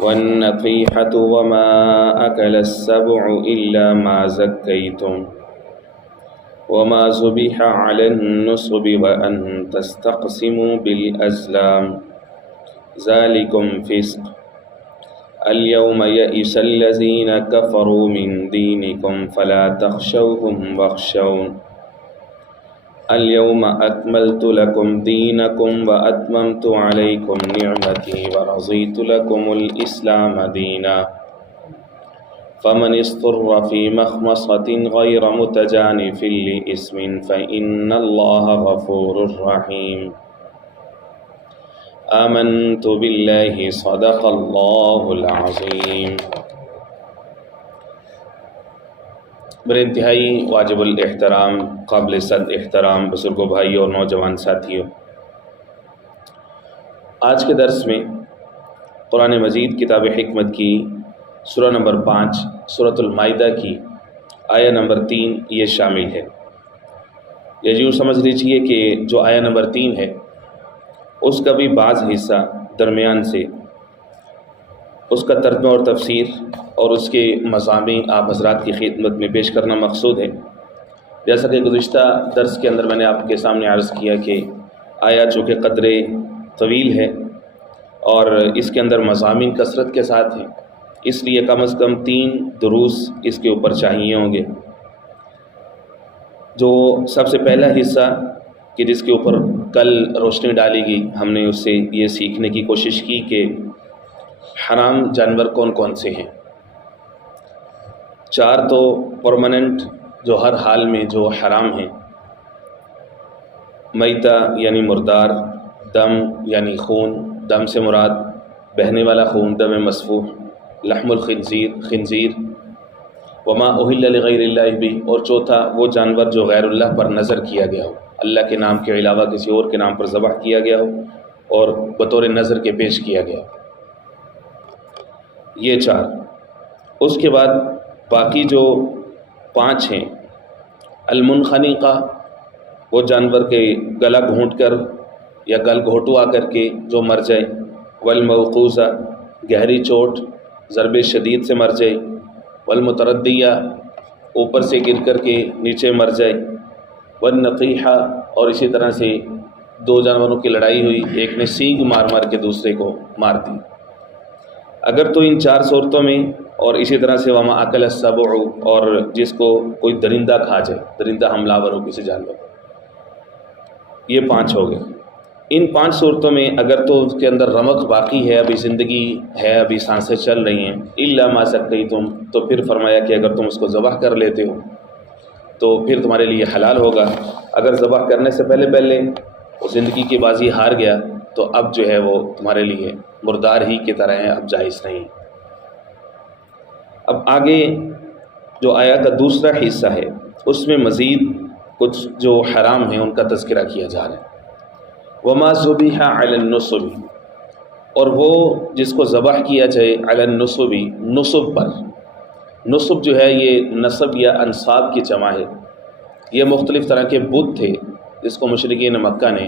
والنقيحة وما أكل السبع إلا ما زكيتم وما ذبح على النصب وأن تستقسموا بالأزلام ذلكم فسق اليوم يئس الذين كفروا من دينكم فلا تخشوهم واخشون اليوم أكملت لكم دينكم وأتممت عليكم نعمتي ورضيت لكم الإسلام دينا فمن اضطر في مخمصة غير متجانف لإثم فإن الله غفور رحيم آمنت بالله صدق الله العظيم۔ میرے انتہائی واجب الاحترام قابل صد احترام بزرگوں، بھائیوں اور نوجوان ساتھیوں، آج کے درس میں قرآن مجید کتاب حکمت کی سورہ نمبر 5 سورۃ المائدہ کی آیہ نمبر 3 یہ شامل ہے۔ یہ یوں سمجھ لیجیے کہ جو آیہ نمبر 3 ہے اس کا بھی بعض حصہ درمیان سے اس کا ترجمہ اور تفسیر اور اس کے مضامین آپ حضرات کی خدمت میں پیش کرنا مقصود ہے۔ جیسا کہ گزشتہ درس کے اندر میں نے آپ کے سامنے عرض کیا کہ آیا چونکہ قدر طویل ہے اور اس کے اندر مضامین کثرت کے ساتھ ہیں، اس لیے کم از کم 3 دروس اس کے اوپر چاہیے ہوں گے۔ جو سب سے پہلا حصہ کہ جس کے اوپر کل روشنی ڈالی گئی، ہم نے اس سے یہ سیکھنے کی کوشش کی کہ حرام جانور کون کون سے ہیں۔ 4 تو پرماننٹ جو ہر حال میں جو حرام ہیں، میتہ یعنی مردار، دم یعنی خون، دم سے مراد بہنے والا خون، دم مسفوح، لحم الخنزیر، خنزیر، وما اہل لغیر اللہ بھی، اور چوتھا وہ جانور جو غیر اللہ پر نظر کیا گیا ہو، اللہ کے نام کے علاوہ کسی اور کے نام پر ذبح کیا گیا ہو اور بطور نظر کے پیش کیا گیا ہو۔ یہ 4۔ اس کے بعد باقی جو 5 ہیں، المنخنقہ وہ جانور کے گلا گھونٹ کر یا گل گھوٹوا کر کے جو مر جائے، والموقوذہ گہری چوٹ ضرب شدید سے مر جائے، والمتردیہ اوپر سے گر کر کے نیچے مر جائے، والنقیحہ اور اسی طرح سے 2 جانوروں کی لڑائی ہوئی، ایک نے سینگ مار مار کے دوسرے کو مار دی۔ اگر تو ان 4 صورتوں میں اور اسی طرح سے وما اکل السبع، اور جس کو کوئی درندہ کھا جائے، درندہ حملہ آور ہو کسی جانور، یہ 5 ہو گئے۔ ان 5 صورتوں میں اگر تو اس کے اندر رمق باقی ہے، ابھی زندگی ہے، ابھی سانسیں چل رہی ہیں، الا ما زکیتم، تو پھر فرمایا کہ اگر تم اس کو ذبح کر لیتے ہو تو پھر تمہارے لیے حلال ہوگا۔ اگر ذبح کرنے سے پہلے وہ زندگی کی بازی ہار گیا تو اب جو ہے وہ تمہارے لیے مردار ہی کی طرح ہے، اب جائز نہیں۔ اب آگے جو آیا کا دوسرا حصہ ہے اس میں مزید کچھ جو حرام ہیں ان کا تذکرہ کیا جا رہا ہے۔ وما ذبح علی النصب، اور وہ جس کو ذبح کیا جائے علی النصب، نصب پر۔ نصب جو ہے یہ نصب یا انصاب کی جمع ہے۔ یہ مختلف طرح کے بت تھے جس کو مشرکین مکہ نے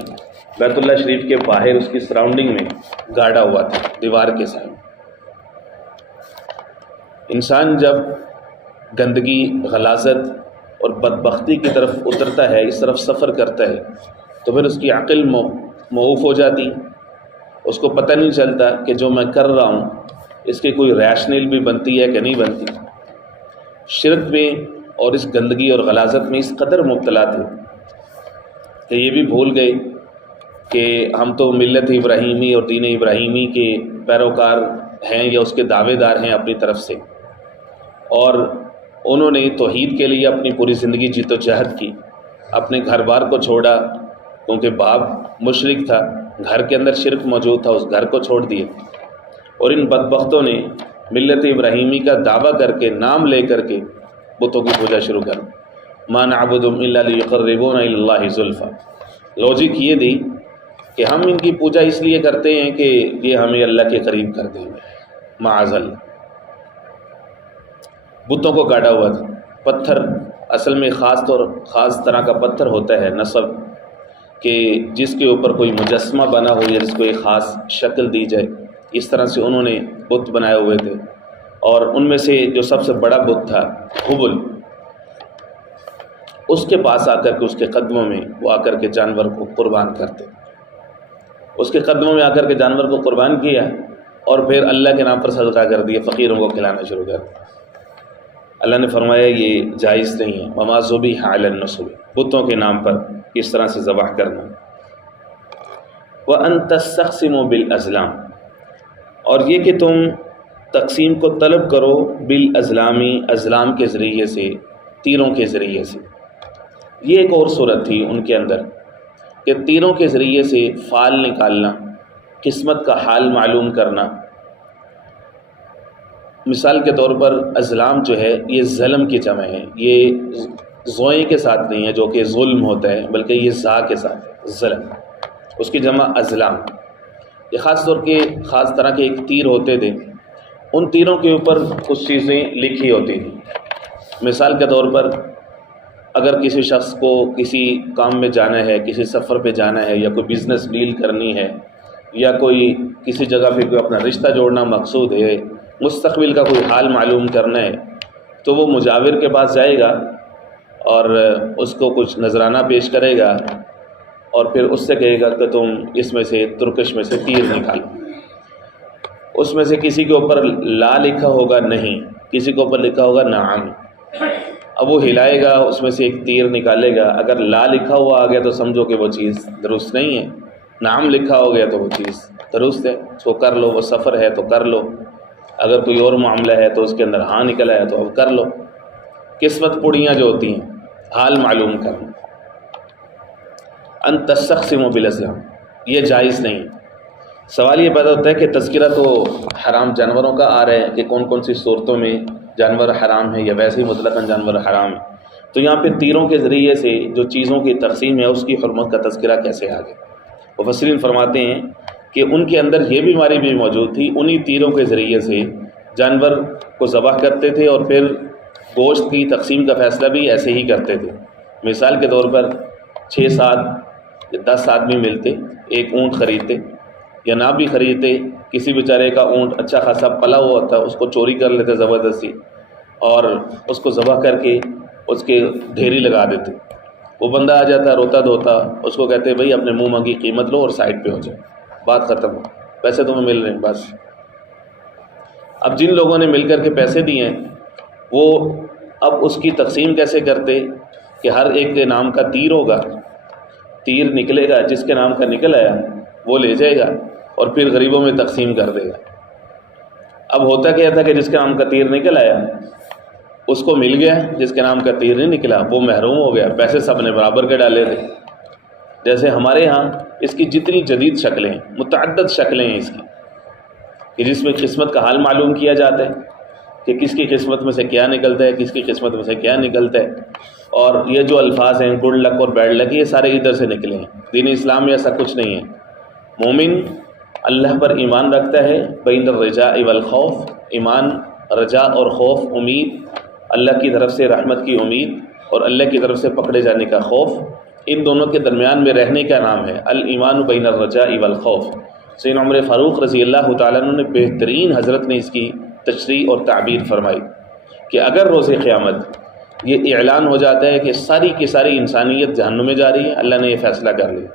بیت اللہ شریف کے باہر اس کی سراؤنڈنگ میں گاڑا ہوا تھا، دیوار کے ساتھ۔ انسان جب گندگی، غلاظت اور بدبختی کی طرف اترتا ہے، اس طرف سفر کرتا ہے، تو پھر اس کی عقل موقوف ہو جاتی، اس کو پتہ نہیں چلتا کہ جو میں کر رہا ہوں اس کی کوئی ریشنل بھی بنتی ہے کہ نہیں بنتی۔ شرک میں اور اس گندگی اور غلاظت میں اس قدر مبتلا تھے کہ یہ بھی بھول گئے کہ ہم تو ملت ابراہیمی اور دین ابراہیمی کے پیروکار ہیں یا اس کے دعوے دار ہیں اپنی طرف سے، اور انہوں نے توحید کے لیے اپنی پوری زندگی جیت و جہد کی، اپنے گھر بار کو چھوڑا کیونکہ باپ مشرک تھا، گھر کے اندر شرک موجود تھا، اس گھر کو چھوڑ دیے، اور ان بدبختوں نے ملت ابراہیمی کا دعویٰ کر کے، نام لے کر کے بتوں کی پوجا شروع کر۔ ما نعبدهم الا ليقربونا الى الله زلفى، لوجک یہ دی کہ ہم ان کی پوجا اس لیے کرتے ہیں کہ یہ ہمیں اللہ کے قریب کر دیں گے۔ معاذ اللہ، بتوں کو کاٹا ہوا تھا۔ پتھر اصل میں خاص طرح کا پتھر ہوتا ہے نصب، کہ جس کے اوپر کوئی مجسمہ بنا ہو یا جس کو ایک خاص شکل دی جائے، اس طرح سے انہوں نے بت بنائے ہوئے تھے، اور ان میں سے جو سب سے بڑا بت تھا حبل، اس کے پاس آ کر کے اس کے قدموں میں وہ آ کر کے جانور کو قربان کرتے، اس کے قدموں میں آ کر کے جانور کو قربان کیا اور پھر اللہ کے نام پر صدقہ کر دیا، فقیروں کو کھلانا شروع کر دیا۔ اللہ نے فرمایا یہ جائز نہیں ہے، وما ذبح علی النصب، بتوں کے نام پر اس طرح سے ذبح کرنا۔ وَأَن تَسْتَقْسِمُوا بِالْأَزْلَامِ، اور یہ کہ تم تقسیم کو طلب کرو بالازلامی، ازلام کے ذریعے سے، تیروں کے ذریعے سے۔ یہ ایک اور صورت تھی ان کے اندر کہ تیروں کے ذریعے سے فال نکالنا، قسمت کا حال معلوم کرنا۔ مثال کے طور پر ازلام جو ہے یہ ظلم کی جمع ہے، یہ زوئیں کے ساتھ نہیں ہے جو کہ ظلم ہوتا ہے، بلکہ یہ زا کے ساتھ ہے، ظلم، اس کی جمع ازلام۔ یہ خاص طور کے خاص طرح کے ایک تیر ہوتے تھے، ان تیروں کے اوپر کچھ چیزیں لکھی ہوتی تھیں۔ مثال کے طور پر اگر کسی شخص کو کسی کام میں جانا ہے، کسی سفر پہ جانا ہے، یا کوئی بزنس ڈیل کرنی ہے، یا کوئی کسی جگہ پہ کوئی اپنا رشتہ جوڑنا مقصود ہے، مستقبل کا کوئی حال معلوم کرنا ہے، تو وہ مجاور کے پاس جائے گا اور اس کو کچھ نذرانہ پیش کرے گا، اور پھر اس سے کہے گا کہ تم اس میں سے ترکش میں سے تیر نکالو۔ اس میں سے کسی کے اوپر لا لکھا ہوگا نہیں، کسی کے اوپر لکھا ہوگا نعم۔ اب وہ ہلائے گا، اس میں سے ایک تیر نکالے گا، اگر لا لکھا ہوا آ گیا تو سمجھو کہ وہ چیز درست نہیں ہے، نعم لکھا ہو گیا تو وہ چیز درست ہے، اس کو کر لو، وہ سفر ہے تو کر لو، اگر کوئی اور معاملہ ہے تو اس کے اندر ہاں نکل آیا تو اب کر لو۔ قسمت پڑیاں جو ہوتی ہیں، حال معلوم کرنا۔ ان تستقسموا بالازلام، یہ جائز نہیں۔ سوال یہ پیدا ہوتا ہے کہ تذکرہ تو حرام جانوروں کا آ رہا ہے کہ کون کون سی صورتوں میں جانور حرام ہے، یا ویسے ہی مطلقاً جانور حرام ہے، تو یہاں پہ تیروں کے ذریعے سے جو چیزوں کی تقسیم ہے اس کی حرمت کا تذکرہ کیسے آ گیا؟ مفسرین فرماتے ہیں کہ ان کے اندر یہ بیماری بھی موجود تھی، انہی تیروں کے ذریعے سے جانور کو ذبح کرتے تھے اور پھر گوشت کی تقسیم کا فیصلہ بھی ایسے ہی کرتے تھے۔ مثال کے طور پر 6 7 یا 10 آدمی ملتے، ایک اونٹ خریدتے، یا نہ بھی خریدتے، کسی بیچارے کا اونٹ اچھا خاصا پلا ہوا ہوتا، اس کو چوری کر لیتے زبردستی، اور اس کو ذبح کر کے اس کے ڈھیری لگا دیتے۔ وہ بندہ آ جاتا روتا دھوتا، اس کو کہتے بھائی اپنے منہ مانگی قیمت لو اور سائڈ پہ ہو جائے، بات ختم ہو، پیسے تمہیں مل رہے ہیں بس۔ اب جن لوگوں نے مل کر کے پیسے دیے ہیں وہ اب اس کی تقسیم کیسے کرتے کہ ہر ایک کے نام کا تیر ہوگا، تیر نکلے گا، جس کے نام کا نکل آیا وہ لے جائے گا اور پھر غریبوں میں تقسیم کر دے گا۔ اب ہوتا کیا تھا کہ جس کے نام کا تیر نکل آیا اس کو مل گیا، جس کے نام کا تیر نہیں نکلا وہ محروم ہو گیا، پیسے سب نے برابر کے ڈالے تھے۔ جیسے ہمارے ہاں اس کی جتنی جدید شکلیں ہیں، متعدد شکلیں ہیں اس کی، کہ جس میں قسمت کا حال معلوم کیا جاتا ہے کہ کس کی قسمت میں سے کیا نکلتا ہے، کس کی قسمت میں سے کیا نکلتا ہے، اور یہ جو الفاظ ہیں گڈ لک اور بیڈ لک، یہ سارے ادھر سے نکلے ہیں۔ دین اسلام میں ایسا کچھ نہیں ہے۔ مومن اللہ پر ایمان رکھتا ہے، بین الرجاء والخوف، ایمان، رجا اور خوف، امید، اللہ کی طرف سے رحمت کی امید اور اللہ کی طرف سے پکڑے جانے کا خوف، ان دونوں کے درمیان میں رہنے کا نام ہے الایمان بین الرجاء والخوف۔ سیدنا عمر فاروق رضی اللہ تعالیٰ عنہ نے بہترین حضرت نے اس کی تشریح اور تعبیر فرمائی کہ اگر روز قیامت یہ اعلان ہو جاتا ہے کہ ساری کی ساری انسانیت جہنم میں جا رہی ہے، اللہ نے یہ فیصلہ کر لیا،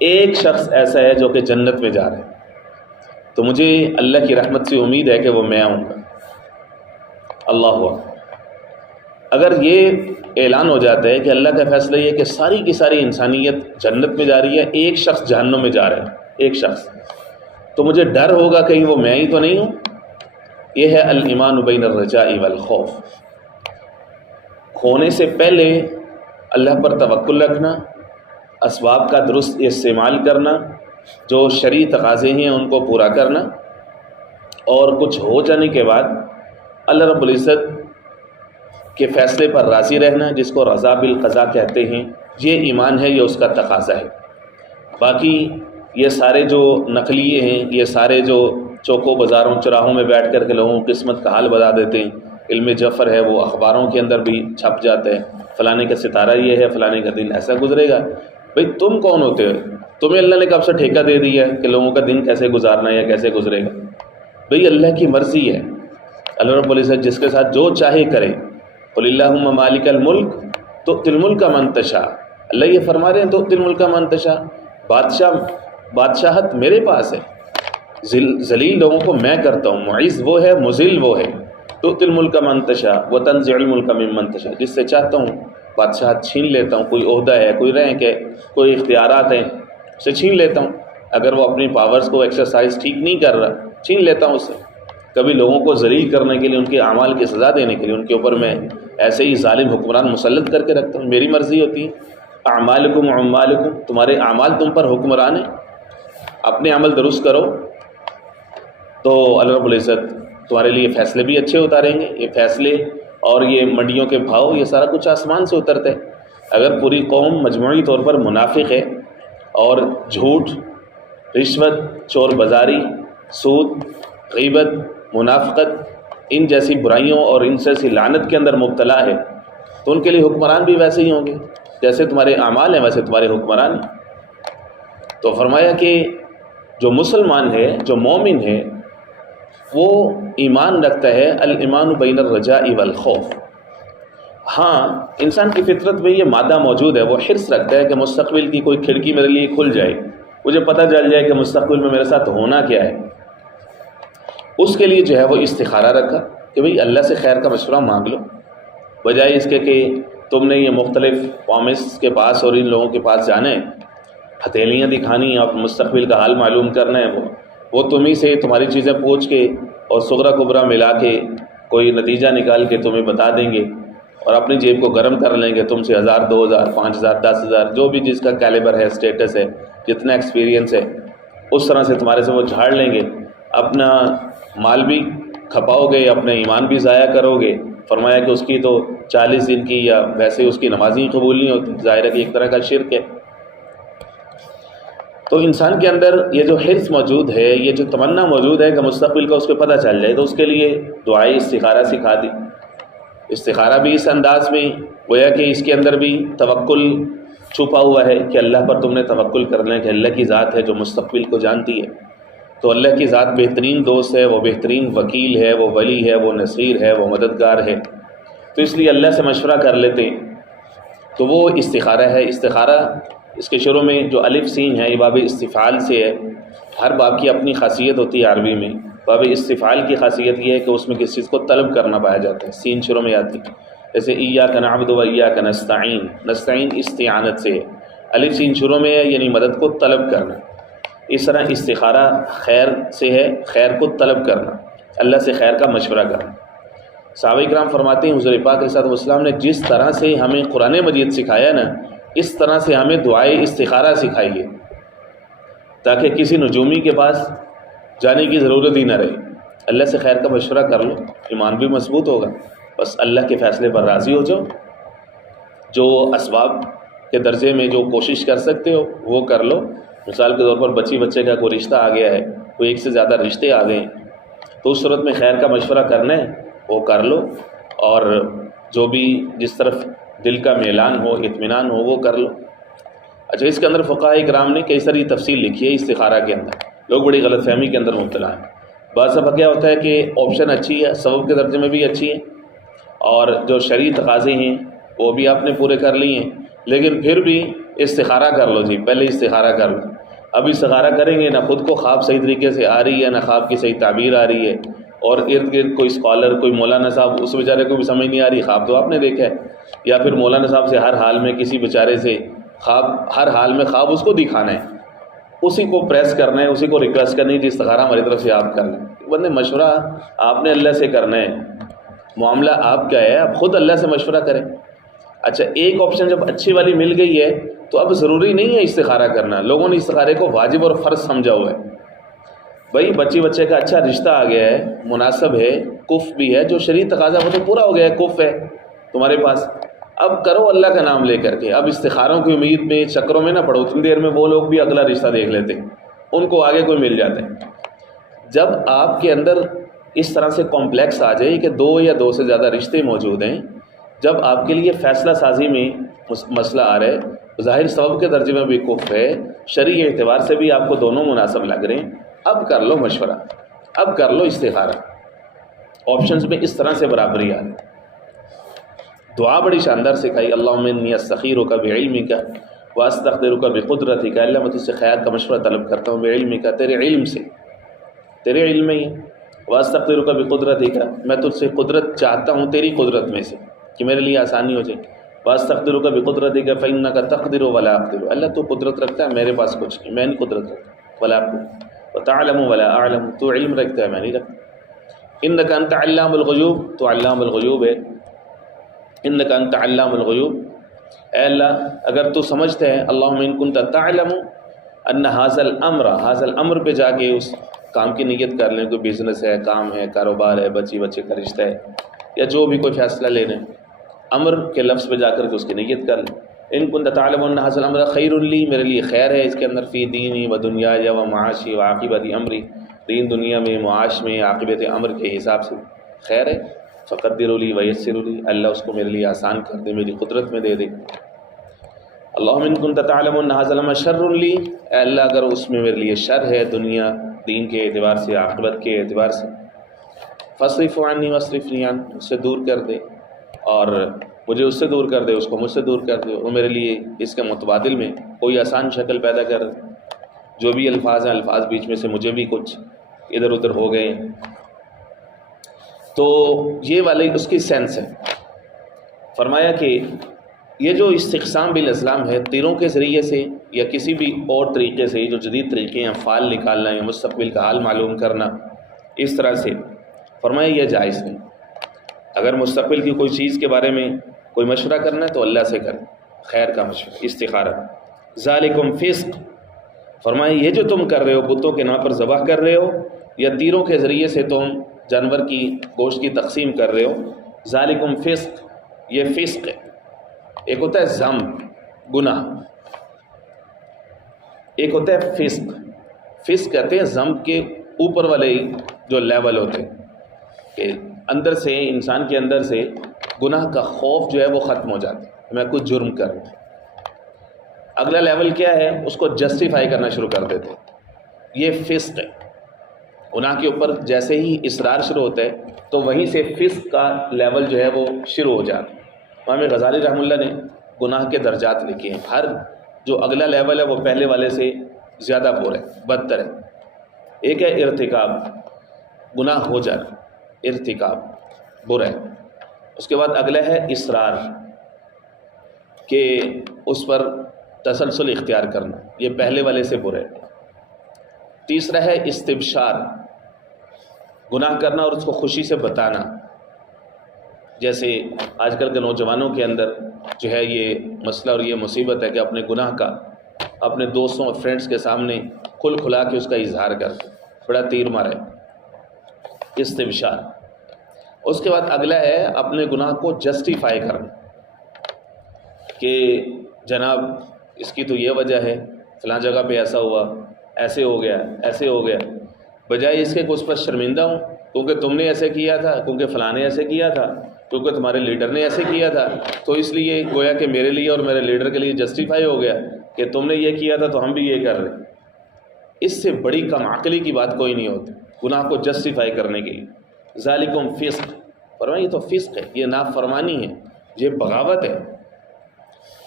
ایک شخص ایسا ہے جو کہ جنت میں جا رہا ہے، تو مجھے اللہ کی رحمت سے امید ہے کہ وہ میں آؤں گا۔ اللہ اکبر۔ اگر یہ اعلان ہو جاتا ہے کہ اللہ کا فیصلہ یہ ہے کہ ساری کی ساری انسانیت جنت میں جا رہی ہے، ایک شخص جہنم میں جا رہا ہے، ایک شخص، تو مجھے ڈر ہوگا کہیں وہ میں ہی تو نہیں ہوں۔ یہ ہے الایمان بین الرجاء والخوف۔ ہونے سے پہلے اللہ پر توکل رکھنا، اسباب کا درست استعمال کرنا، جو شرعی تقاضے ہیں ان کو پورا کرنا، اور کچھ ہو جانے کے بعد اللہ رب العزت کے فیصلے پر راضی رہنا، جس کو رضا بالقضاء کہتے ہیں، یہ ایمان ہے، یہ اس کا تقاضا ہے۔ باقی یہ سارے جو نقلیے ہیں، یہ سارے جو چوکوں بازاروں چراہوں میں بیٹھ کر کے لوگوں کو قسمت کا حال بتا دیتے ہیں، علم جعفر ہے وہ اخباروں کے اندر بھی چھپ جاتا ہے، فلانے کا ستارہ یہ ہے، فلانے کا دن ایسا گزرے گا۔ بھئی تم کون ہوتے ہو؟ تمہیں اللہ نے کب سے ٹھیکہ دے دیا ہے کہ لوگوں کا دن کیسے گزارنا ہے یا کیسے گزرے گا؟ بھئی اللہ کی مرضی ہے، اللہ رب العزت جس کے ساتھ جو چاہے کرے. قل اللہم مالک الملک تؤتی الملک من تشاء، اللہ یہ فرما رہے ہیں تؤتی الملک من تشاء، بادشاہت میرے پاس ہے، ذلیل لوگوں کو میں کرتا ہوں، معز وہ ہے، مذل وہ ہے. تؤتی الملک من تشاء وتنزع الملک ممن تشاء، جس سے چاہتا ہوں بادشاہت چھین لیتا ہوں. کوئی عہدہ ہے، کوئی رینک ہے، کوئی اختیارات ہیں، اسے چھین لیتا ہوں. اگر وہ اپنی پاورز کو ایکسرسائز ٹھیک نہیں کر رہا، چھین لیتا ہوں اسے. کبھی لوگوں کو ذلیل کرنے کے لیے، ان کے اعمال کی سزا دینے کے لیے ان کے اوپر میں ایسے ہی ظالم حکمران مسلط کر کے رکھتا ہوں. میری مرضی ہوتی ہے. اعمالکم اعمالکم، تمہارے اعمال تم پر حکمران ہیں، اپنے عمل درست کرو تو اللہ رب العزت تمہارے لیے فیصلے بھی اچھے اتاریں گے. یہ فیصلے اور یہ منڈیوں کے بھاؤ، یہ سارا کچھ آسمان سے اترتا ہے. اگر پوری قوم مجموعی طور پر منافق ہے اور جھوٹ، رشوت، چور بازاری، سود، غیبت، منافقت، ان جیسی برائیوں اور ان جیسی لعنت کے اندر مبتلا ہے، تو ان کے لیے حکمران بھی ویسے ہی ہوں گے. جیسے تمہارے اعمال ہیں ویسے تمہارے حکمران ہیں. تو فرمایا کہ جو مسلمان ہے، جو مومن ہے، وہ ایمان رکھتا ہے. الایمان بین الرجاء والخوف. ہاں، انسان کی فطرت میں یہ مادہ موجود ہے، وہ حرص رکھتا ہے کہ مستقبل کی کوئی کھڑکی میرے لیے کھل جائے، مجھے پتہ چل جائے کہ مستقبل میں میرے ساتھ ہونا کیا ہے. اس کے لیے جو ہے وہ استخارہ رکھا کہ بھئی اللہ سے خیر کا مشورہ مانگ لو، بجائے اس کے کہ تم نے یہ مختلف قومس کے پاس اور ان لوگوں کے پاس جانا ہے، ہتھیلیاں دکھانی اور مستقبل کا حال معلوم کرنا ہے. وہ تمہیں سے تمہاری چیزیں پوچھ کے اور صغرا کبرا ملا کے کوئی نتیجہ نکال کے تمہیں بتا دیں گے اور اپنی جیب کو گرم کر لیں گے تم سے 1000 2000 5000 10,000 جو بھی جس کا کیلیبر ہے، اسٹیٹس ہے، جتنا ایکسپیرینس ہے، اس طرح سے تمہارے سے وہ جھاڑ لیں گے. اپنا مال بھی کھپاؤ گے، اپنے ایمان بھی ضائع کرو گے. فرمایا کہ اس کی تو 40 دن کی یا ویسے اس کی نمازیں قبول نہیں ہوتی، ظاہر ہے کہ ایک طرح کا شرک ہے. تو انسان کے اندر یہ جو حرص موجود ہے، یہ جو تمنا موجود ہے کہ مستقبل کا اس کو پتہ چل جائے، تو اس کے لیے دعائے استخارہ سکھا دی. استخارہ بھی اس انداز میں گویا کہ اس کے اندر بھی توکل چھپا ہوا ہے کہ اللہ پر تم نے توکل کرنا ہے کہ اللہ کی ذات ہے جو مستقبل کو جانتی ہے. تو اللہ کی ذات بہترین دوست ہے، وہ بہترین وکیل ہے، وہ ولی ہے، وہ نصیر ہے، وہ مددگار ہے. تو اس لیے اللہ سے مشورہ کر لیتے ہیں. تو وہ استخارہ ہے. استخارہ اس کے شروع میں جو الف سین ہے یہ باب استفعال سے ہے. ہر باب کی اپنی خاصیت ہوتی ہے عربی میں. باب استفعال کی خاصیت یہ ہے کہ اس میں کسی چیز کو طلب کرنا پایا جاتا ہے، سین شروع میں آتی ہے. جیسے ایاک نعبد و ایاک نستعین، نستعین استعانت سے ہے، الف سین شروع میں ہے یعنی مدد کو طلب کرنا. اس طرح استخارہ خیر سے ہے، خیر کو طلب کرنا، اللہ سے خیر کا مشورہ کرنا. صحابہ کرام فرماتے ہیں حضور پاک علیہ الصلوۃ والسلام نے جس طرح سے ہمیں قرآن مجید سکھایا نا، اس طرح سے ہمیں دعائے استخارہ سکھائی ہے تاکہ کسی نجومی کے پاس جانے کی ضرورت ہی نہ رہے. اللہ سے خیر کا مشورہ کر لو، ایمان بھی مضبوط ہوگا. بس اللہ کے فیصلے پر راضی ہو جاؤ. جو اسباب کے درجے میں جو کوشش کر سکتے ہو وہ کر لو. مثال کے طور پر بچے کا کوئی رشتہ آ گیا ہے، کوئی ایک سے زیادہ رشتے آ گئے ہیں، تو اس صورت میں خیر کا مشورہ کرنا ہے وہ کر لو، اور جو بھی جس طرف دل کا میلان ہو، اطمینان ہو، وہ کر لو. اچھا، اس کے اندر فقہاء کرام نے کئی ساری تفصیل لکھی ہے استخارہ کے اندر. لوگ بڑی غلط فہمی کے اندر مبتلا ہیں. بعض دفعہ کیا ہوتا ہے کہ آپشن اچھی ہے، سبب کے درجے میں بھی اچھی ہے، اور جو شرعی تقاضے ہیں وہ بھی آپ نے پورے کر لیے ہیں، لیکن پھر بھی استخارہ کر لو. جی پہلے استخارہ کر لو. اب استخارہ کریں گے نہ خود کو خواب صحیح طریقے سے آ رہی ہے، نہ خواب کی صحیح تعبیر آ رہی ہے، اور ارد گرد کوئی اسکالر، کوئی مولانا صاحب، اس بیچارے کو بھی سمجھ نہیں آ رہی خواب تو آپ نے دیکھا ہے، یا پھر مولانا صاحب سے ہر حال میں کسی بیچارے سے خواب، ہر حال میں خواب اس کو دکھانا ہے، اسی کو پریس کرنا ہے، اسی کو ریکویسٹ کرنی ہے کہ استخارہ ہماری طرف سے آپ کر لیں. بندے مشورہ آپ نے اللہ سے کرنا ہے، معاملہ آپ کا ہے، آپ خود اللہ سے مشورہ کریں. اچھا، ایک آپشن جب اچھی والی مل گئی ہے تو اب ضروری نہیں ہے استخارہ کرنا. لوگوں نے استخارے کو واجب اور فرض سمجھا ہوا ہے. بھائی بچے کا اچھا رشتہ آ گیا ہے، مناسب ہے، کف بھی ہے، جو شرعی تقاضا وہ تو پورا ہو گیا ہے، کف ہے تمہارے پاس، اب کرو اللہ کا نام لے کر کے. اب استخاروں کی امید میں، چکروں میں نہ پڑو. اتنی دیر میں وہ لوگ بھی اگلا رشتہ دیکھ لیتے ہیں، ان کو آگے کوئی مل جاتا ہے. جب آپ کے اندر اس طرح سے کمپلیکس آ جائے کہ 2 یا 2 سے زیادہ رشتے موجود ہیں، جب آپ کے لیے فیصلہ سازی میں مسئلہ آ رہا ہے، ظاہر سبب کے درجے میں بھی کف ہے، شرعی اعتبار سے بھی آپ کو دونوں مناسب لگ رہے ہیں، اب کر لو مشورہ. اب کر لو استخارہ. آپشنز میں اس طرح سے برابری آ رہی. دعا بڑی شاندار سکھائی. اللہم انی استخیرک بعلمک واستقدرک بقدرتک. اللہ میں تجھ سے خیر کا مشورہ طلب کرتا ہوں بعلمک، تیرے علم سے، تیرے علم میں ہی. واستقدرک بقدرتک، میں تجھ سے قدرت چاہتا ہوں تیری قدرت میں سے کہ میرے لیے آسانی ہو جائے. واستقدرک بقدرتک فانک تقدر ولا اقدر. اللہ تو قدرت رکھتا ہے، میرے پاس کچھ نہیں، میں نہیں قدرت رکھتا. ولا اقدر وتعلم ولا اعلم، تو علم رکھتا ہے میں نہیں رکھتا. انک انت علام الغیوب، تو علام الغیوب ہے. انک انت علام الغیوب، اے اللہ اگر تو سمجھتے ہیں، اللہم ان کنت تعلم ان ھذا الامر پہ جا کے اس کام کی نیت کر لیں. کوئی بزنس ہے، کام ہے، کاروبار ہے، بچے کا رشتہ ہے، یا جو بھی کوئی فیصلہ لینا ہے، امر کے لفظ پہ جا کر کے اس کی نیت کر لیں. ان کنت تعلم ان ھذا الامر خیر لی، میرے لیے خیر ہے اس کے اندر، فی دینی و دنیای و معاشی و عاقبت امری، دین دنیا میں، معاش میں، عاقبت امر کے حساب سے خیر ہے. فقدر لی ویسر لی، اللہ اس کو میرے لیے آسان کر دے، میری قدرت میں دے دے. اللہم ان کنت تعلم ان ھذا الامر شر لی، اے اللہ اگر اس میں میرے لیے شر ہے، دنیا دین کے اعتبار سے، عاقبت کے اعتبار سے، فاصرف عنی واصرفنی عنہ، اس سے دور کر دے اور مجھے اس سے دور کر دے، اس کو مجھ سے دور کر دے. وہ میرے لیے اس کے متبادل میں کوئی آسان شکل پیدا کر. جو بھی الفاظ ہیں، الفاظ بیچ میں سے مجھے بھی کچھ ادھر ادھر ہو گئے. تو یہ والی اس کی سینس ہے. فرمایا کہ یہ جو استقسام بالازلام ہے، تیروں کے ذریعے سے یا کسی بھی اور طریقے سے، جو جدید طریقے ہیں، فعال نکالنا ہے، مستقبل کا حال معلوم کرنا، اس طرح سے فرمایا یہ جائز نہیں. اگر مستقبل کی کوئی چیز کے بارے میں کوئی مشورہ کرنا ہے تو اللہ سے کریں، خیر کا مشورہ، استخارہ. ذالکم فسق، فرمایا یہ جو تم کر رہے ہو، بتوں کے نام پر ذبح کر رہے ہو یا تیروں کے ذریعے سے تم جانور کی گوشت کی تقسیم کر رہے ہو، ذالکم فسق، یہ فسق ہے. ایک ہوتا ہے ذنب، گناہ، ایک ہوتا ہے فسق. فسق کہتے ہیں ذنب کے اوپر والے جو لیول ہوتے ہیں، کہ اندر سے، انسان کے اندر سے گناہ کا خوف جو ہے وہ ختم ہو جاتا ہے. میں کچھ جرم کروں، اگلا لیول کیا ہے، اس کو جسٹیفائی کرنا شروع کر دیتے. یہ فسق ہے. گناہ کے اوپر جیسے ہی اصرار شروع ہوتا ہے تو وہیں سے فسق کا لیول جو ہے وہ شروع ہو جاتا ہے. امام غزالی رحمہ اللہ نے گناہ کے درجات لکھے ہیں. ہر جو اگلا لیول ہے وہ پہلے والے سے زیادہ برا ہے، بدتر ہے. ایک ہے ارتکاب، گناہ ہو جانا، ارتکاب برا ہے. اس کے بعد اگلا ہے اصرار، کہ اس پر تسلسل اختیار کرنا، یہ پہلے والے سے برا ہے. تیسرا ہے استبشار، گناہ کرنا اور اس کو خوشی سے بتانا. جیسے آج کل کے نوجوانوں کے اندر جو ہے یہ مسئلہ اور یہ مصیبت ہے کہ اپنے گناہ کا اپنے دوستوں اور فرینڈس کے سامنے کھل کھلا کے اس کا اظہار کر بڑا تیر مارا ہے، استبشار. اس کے بعد اگلا ہے اپنے گناہ کو جسٹیفائی کرنا، کہ جناب اس کی تو یہ وجہ ہے، فلاں جگہ پہ ایسا ہوا، ایسے ہو گیا، ایسے ہو گیا، بجائے اس کے کہ اس پر شرمندہ ہوں کیونکہ تم نے ایسے کیا تھا، کیونکہ فلاں نے ایسے کیا تھا، کیونکہ تمہارے لیڈر نے ایسے کیا تھا، تو اس لیے گویا کہ میرے لیے اور میرے لیڈر کے لیے جسٹیفائی ہو گیا کہ تم نے یہ کیا تھا تو ہم بھی یہ کر رہے ہیں. اس سے بڑی کم عقلی کی بات کوئی نہیں ہوتی گناہ کو جسٹیفائی کرنے کے لیے. ذالکم فسق، فرمایا یہ تو فسق ہے، یہ نافرمانی ہے، یہ بغاوت ہے.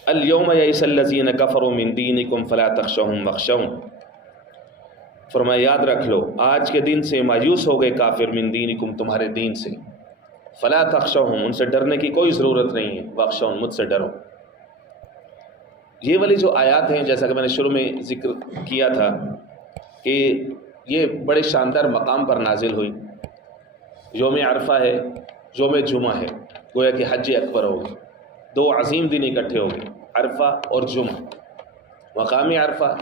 الیوم یئس الذین کفروا من دینکم فلا تخشوہم واخشون، فرمایا یاد رکھ لو آج کے دن سے مایوس ہو گئے کافر، من دینکم تمہارے دین سے، فلا تخشوہم ان سے ڈرنے کی کوئی ضرورت نہیں ہے، واخشون مجھ سے ڈرو. یہ والی جو آیات ہیں، جیسا کہ میں نے شروع میں ذکر کیا تھا کہ یہ بڑے شاندار مقام پر نازل ہوئی. یوم عرفہ ہے، یوم جمعہ ہے، گویا کہ حج اکبر ہوگی، دو عظیم دن اکٹھے ہو گئے، عرفہ اور جمعہ. مقامی عرفہ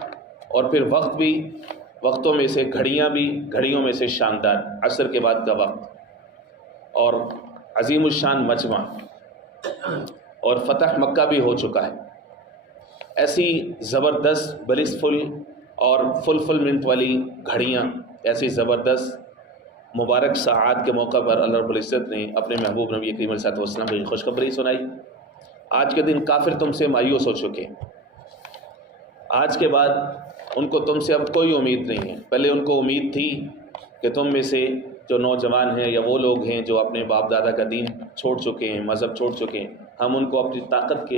اور پھر وقت بھی، وقتوں میں سے گھڑیاں بھی، گھڑیوں میں سے شاندار عصر کے بعد کا وقت، اور عظیم الشان مجمع، اور فتح مکہ بھی ہو چکا ہے. ایسی زبردست بلسفل اور فلفلمنٹ والی گھڑیاں، ایسی زبردست مبارک ساعات کے موقع پر اللہ رب العزت نے اپنے محبوب نبی کریم علیہ الصلوۃ والسلام کی خوشخبری سنائی. آج کے دن کافر تم سے مایوس ہو چکے، آج کے بعد ان کو تم سے اب کوئی امید نہیں ہے. پہلے ان کو امید تھی کہ تم میں سے جو نوجوان ہیں یا وہ لوگ ہیں جو اپنے باپ دادا کا دین چھوڑ چکے ہیں، مذہب چھوڑ چکے ہیں، ہم ان کو اپنی طاقت کے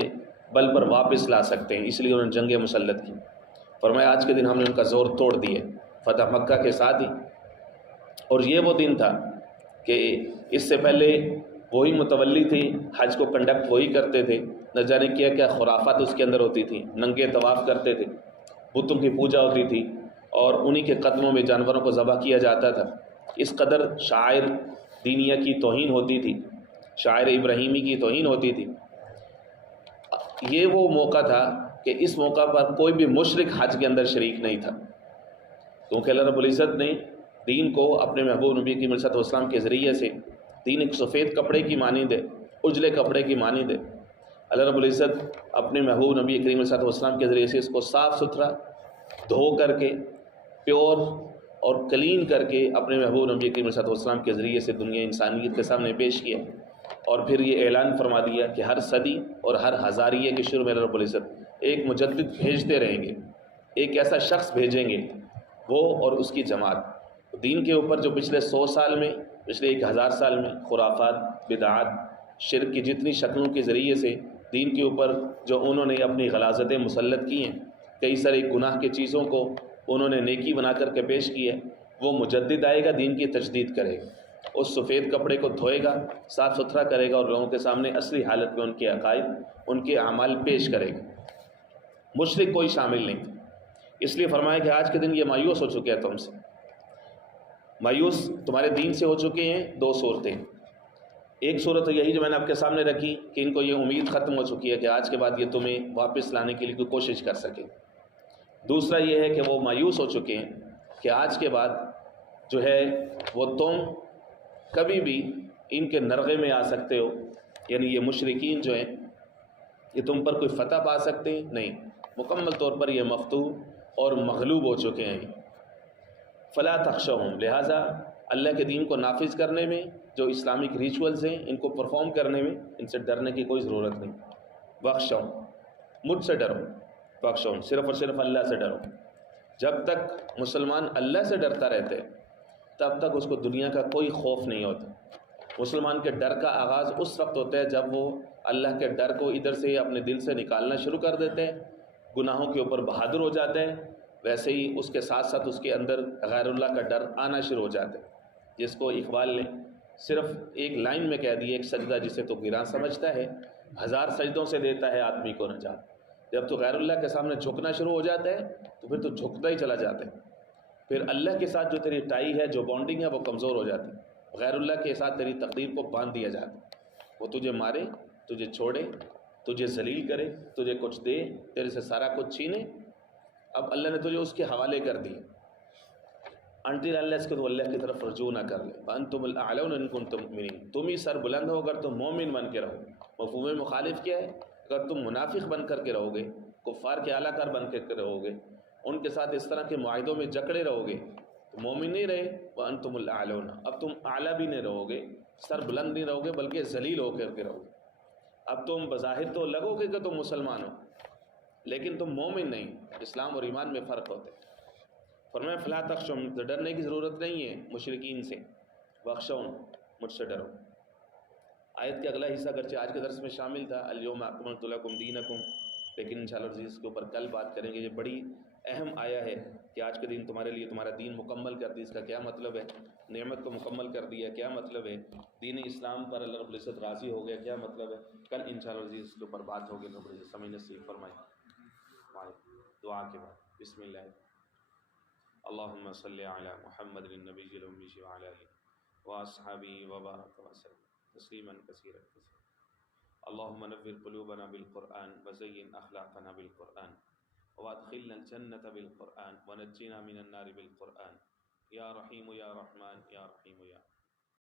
بل پر واپس لا سکتے ہیں، اس لیے انہوں نے جنگ مسلط کی۔ فرمایا آج کے دن ہم نے ان کا زور توڑ دیا فتح مکہ کے ساتھ ہی۔ اور یہ وہ دن تھا کہ اس سے پہلے وہی متولی تھی، حج کو کنڈکٹ وہی کرتے تھے، نہ جانے کیا کیا خرافات اس کے اندر ہوتی تھی، ننگے طواف کرتے تھے، بتوں کی پوجا ہوتی تھی، اور انہی کے قدموں میں جانوروں کو ذبح کیا جاتا تھا۔ اس قدر شاعر دینیہ کی توہین ہوتی تھی، شاعر ابراہیمی کی توہین ہوتی تھی۔ یہ وہ موقع تھا کہ اس موقع پر کوئی بھی مشرک حج کے اندر شریک نہیں تھا، کیونکہ اللہ رب العزت نے دین کو اپنے محبوب نبی کریم صلی اللہ علیہ وسلم کے ذریعے سے، دین ایک سفید کپڑے کی مانند ہے، اجلے کپڑے کی مانند ہے۔ اللہ رب العزت اپنے محبوب نبی کریم صلی اللہ علیہ وسلم کے ذریعے سے اس کو صاف ستھرا دھو کر کے، پیور اور کلین کر کے اپنے محبوب نبی کریم صلی اللہ علیہ وسلم کے ذریعے سے دنیا انسانیت کے سامنے پیش کیا، اور پھر یہ اعلان فرما دیا کہ ہر صدی اور ہر ہزاریے کے شروع میں اللہ رب العزت ایک مجدد بھیجتے رہیں گے، ایک ایسا شخص بھیجیں گے، وہ اور اس کی جماعت۔ دین کے اوپر جو پچھلے 100 سال میں، پچھلے 1000 سال میں خرافات، بدعات، شرک کی جتنی شکلوں کے ذریعے سے دین کے اوپر جو انہوں نے اپنی غلاظتیں مسلط کی ہیں، کئی سارے گناہ کی چیزوں کو انہوں نے نیکی بنا کر کے پیش کی ہے، وہ مجدد آئے گا، دین کی تجدید کرے گا، اس سفید کپڑے کو دھوئے گا، صاف ستھرا کرے گا، اور لوگوں کے سامنے اصلی حالت میں ان کے عقائد، ان کے اعمال پیش کرے گا۔ مشرک کوئی شامل نہیں تھا۔ اس لیے فرمایا کہ آج کے دن یہ مایوس ہو چکے ہیں تم سے، مایوس تمہارے دین سے ہو چکے ہیں۔ دو صورتیں، ایک صورت تو یہی جو میں نے آپ کے سامنے رکھی کہ ان کو یہ امید ختم ہو چکی ہے کہ آج کے بعد یہ تمہیں واپس لانے کے لیے کوئی کوشش کر سکے۔ دوسرا یہ ہے کہ وہ مایوس ہو چکے ہیں کہ آج کے بعد جو ہے وہ تم کبھی بھی ان کے نرغے میں آ سکتے ہو، یعنی یہ مشرکین جو ہیں یہ تم پر کوئی فتح پا سکتے ہیں نہیں، مکمل طور پر یہ مفتوح اور مغلوب ہو چکے ہیں۔ فلا تخشوہم، لہٰذا اللہ کے دین کو نافذ کرنے میں، جو اسلامک ریچولز ہیں ان کو پرفارم کرنے میں ان سے ڈرنے کی کوئی ضرورت نہیں۔ بخشو، مجھ سے ڈرو، بخشو، صرف اور صرف اللہ سے ڈرو۔ جب تک مسلمان اللہ سے ڈرتا رہتا ہے تب تک اس کو دنیا کا کوئی خوف نہیں ہوتا۔ مسلمان کے ڈر کا آغاز اس وقت ہوتا ہے جب وہ اللہ کے ڈر کو ادھر سے اپنے دل سے نکالنا شروع کر دیتے ہیں، گناہوں کے اوپر بہادر ہو جاتا ہے، ویسے ہی اس کے ساتھ ساتھ اس کے اندر غیر اللہ کا ڈر آنا شروع ہو جاتا ہے، جس کو اقبال نے صرف ایک لائن میں کہہ دی، ایک سجدہ جسے تو گراں سمجھتا ہے، 1000 سجدوں سے دیتا ہے آدمی کو نجات۔ جب تو غیر اللہ کے سامنے جھکنا شروع ہو جاتا ہے تو پھر تو جھکتا ہی چلا جاتا ہے، پھر اللہ کے ساتھ جو تیری ٹائی ہے، جو بانڈنگ ہے، وہ کمزور ہو جاتی ہے، غیر اللہ کے ساتھ تیری تقدیر کو باندھ دیا جاتا ہے۔ وہ تجھے مارے، تجھے چھوڑے، تجھے ذلیل کرے، تجھے کچھ دے، تیرے سے سارا کچھ چھینے، اب اللہ نے تجھے اس کے حوالے کر دی، انٹل اللہ اس کے تو اللہ کی طرف رجوع نہ کر لے۔ وَأَنْتُمُ الْأَعْلَوْنَ إِن كُنتُم مُؤْمِنِينَ، تم ہی سر بلند ہو اگر تم مومن بن کے رہو۔ مفہوم مخالف کیا ہے؟ اگر تم منافق بن کر کے رہو گے، کفار کے اعلیٰ کار بن کے رہو گے، ان کے ساتھ اس طرح کے معاہدوں میں جکڑے رہو گے تو مومن نہیں رہے۔ وَأَنْتُمُ الْأَعْلَوْنَ، اب تم اعلیٰ بھی نہیں رہو گے، سر بلند نہیں رہو گے، بلکہ ذلیل ہو کر کے رہو گے۔ اب تم بظاہر تو لگو گے کہ تم مسلمان ہو، لیکن تم مومن نہیں۔ اسلام اور ایمان میں فرق ہوتا ہے۔ فرمایا فلا تخشوہم، تو ڈرنے کی ضرورت نہیں ہے مشرکین سے، بخشون، مجھ سے ڈرو۔ آیت کا اگلا حصہ اگرچہ آج کے درس میں شامل تھا، الیوم اکملت لکم دینکم، لیکن انشاءاللہ عزیز اس کے اوپر کل بات کریں گے۔ یہ بڑی اہم آیا ہے کہ آج کے دن تمہارے لیے تمہارا دین مکمل کر دی، اس کا کیا مطلب ہے؟ نعمت کو مکمل کر دیا، کیا مطلب ہے؟ دین اسلام پر اللہ رب العزت راضی ہو گیا، کیا مطلب ہے؟ کل انشاءاللہ عزیز اس کے اوپر بات ہوگی۔ رب العزت سمجھ نصیب فرمائے۔ دعا کے بعد بسم اللہ۔ اللہم صلی علی محمد النبی الامی وعلی آلہ واصحابہ وبارک وسلم تسلیما کثیرا کثیرا۔ اللہم نور قلوبنا بالقرآن وزین اخلاقنا بالقرآن وادخلنا الجنة بالقرآن ونجنا من النار بالقرآن، یا رحیم یا رحمن یا رحیم یا